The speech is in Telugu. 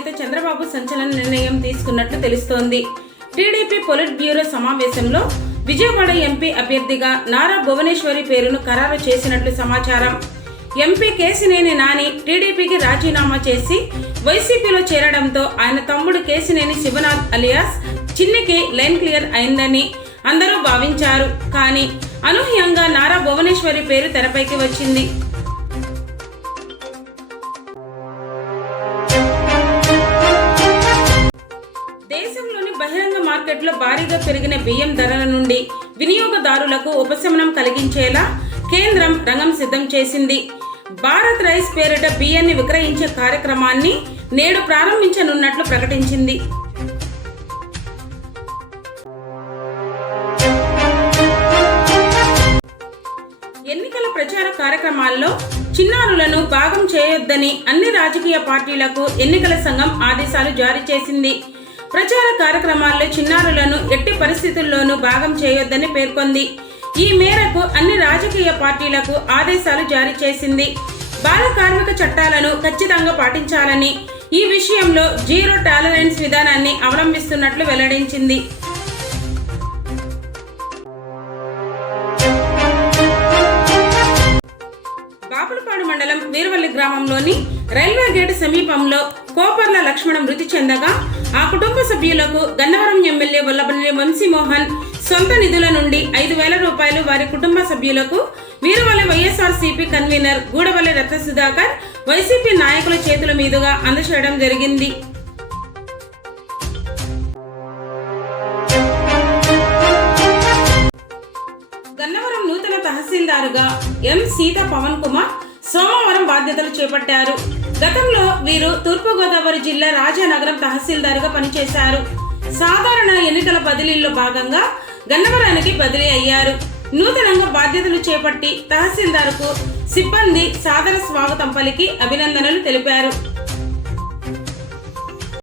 అధినేత చంద్రబాబు సంచలన నిర్ణయం తీసుకున్నట్లు తెలుస్తోంది. టీడీపీ పొలిట్ బ్యూరో సమావేశంలో విజయవాడ ఎంపీ అభ్యర్థిగా నారా భువనేశ్వరి పేరును ఖరారు చేసినట్లు సమాచారం. ఎంపీ కేశినేని నాని టీడీపీకి రాజీనామా చేసి వైసీపీలో చేరడంతో ఆయన తమ్ముడు కేశినేని శివనాథ్ అలియాస్ చిన్నికి లైన్ క్లియర్ అయిందని అందరూ భావించారు. కానీ అనూహ్యంగా నారా భువనేశ్వరి పేరు తెరపైకి వచ్చింది. దేశంలోని బహిరంగ మార్కెట్లో భారీగా పెరిగిన బియ్యం ధరల నుండి వినియోగదారులకు ఉపశమనం కలిగించేలా కేంద్రం రంగం సిద్ధం చేసింది. భారత్ రైస్ పేరిట బియ్యాన్ని విక్రయించే కార్యక్రమాన్ని నేడు ప్రారంభించనున్నట్లు ప్రకటించింది. ఎన్నికల ప్రచార కార్యక్రమాల్లో చిన్నారులను భాగం చేయొద్దని అన్ని రాజకీయ పార్టీలకు ఎన్నికల సంఘం ఆదేశాలు జారీ చేసింది. ప్రచార కార్యక్రమాల్లో చిన్నారులను ఎట్టి పరిస్థితుల్లోనూ భాగం చేయొద్దని పేర్కొంది. ఈ మేరకు అన్ని రాజకీయ పార్టీలకు ఆదేశాలు జారీ చేసింది. బాల కార్మిక చట్టాలను ఖచ్చితంగా పాటించాలని, ఈ విషయంలో జీరో టాలరెన్స్ విధానాన్ని అవలంబిస్తున్నట్లు వెల్లడించింది. బాపులపాడు మండలం వీరవల్లి గ్రామంలోని రైల్వే గేటు సమీపంలో కోపర్ల లక్ష్మణ మృతి చెందగా ఆ కుటుంబ సభ్యులకు గన్నవరం ఎమ్మెల్యే వల్లభనేని వంశీమోహన్ సొంత నిధుల నుండి 5,000 రూపాయలు వారి కుటుంబ సభ్యులకు వీరవల్లి వైఎస్ఆర్సీపీ కన్వీనర్ గూడవల్లి రత్న సుధాకర్ వైసీపీ నాయకుల చేతుల మీదుగా అందజేయడం జరిగింది. గన్నవరం నూతన తహసీల్దారుగా ఎం సీతా పవన్ కుమార్ సోమవారం బాధ్యతలు చేపట్టారు. గతంలో వీరు తూర్పుగోదావరి జిల్లా రాజానగరం తహసీల్దారుగా పనిచేశారు. సాధారణ ఎన్నికల బదిలీల్లో భాగంగా గన్నవరానికి బదిలీ అయ్యారు. నూతనంగా బాధ్యతలు చేపట్టి తహసీల్దార్కు సిబ్బంది సాదర స్వాగతం పలికి అభినందనలు తెలిపారు.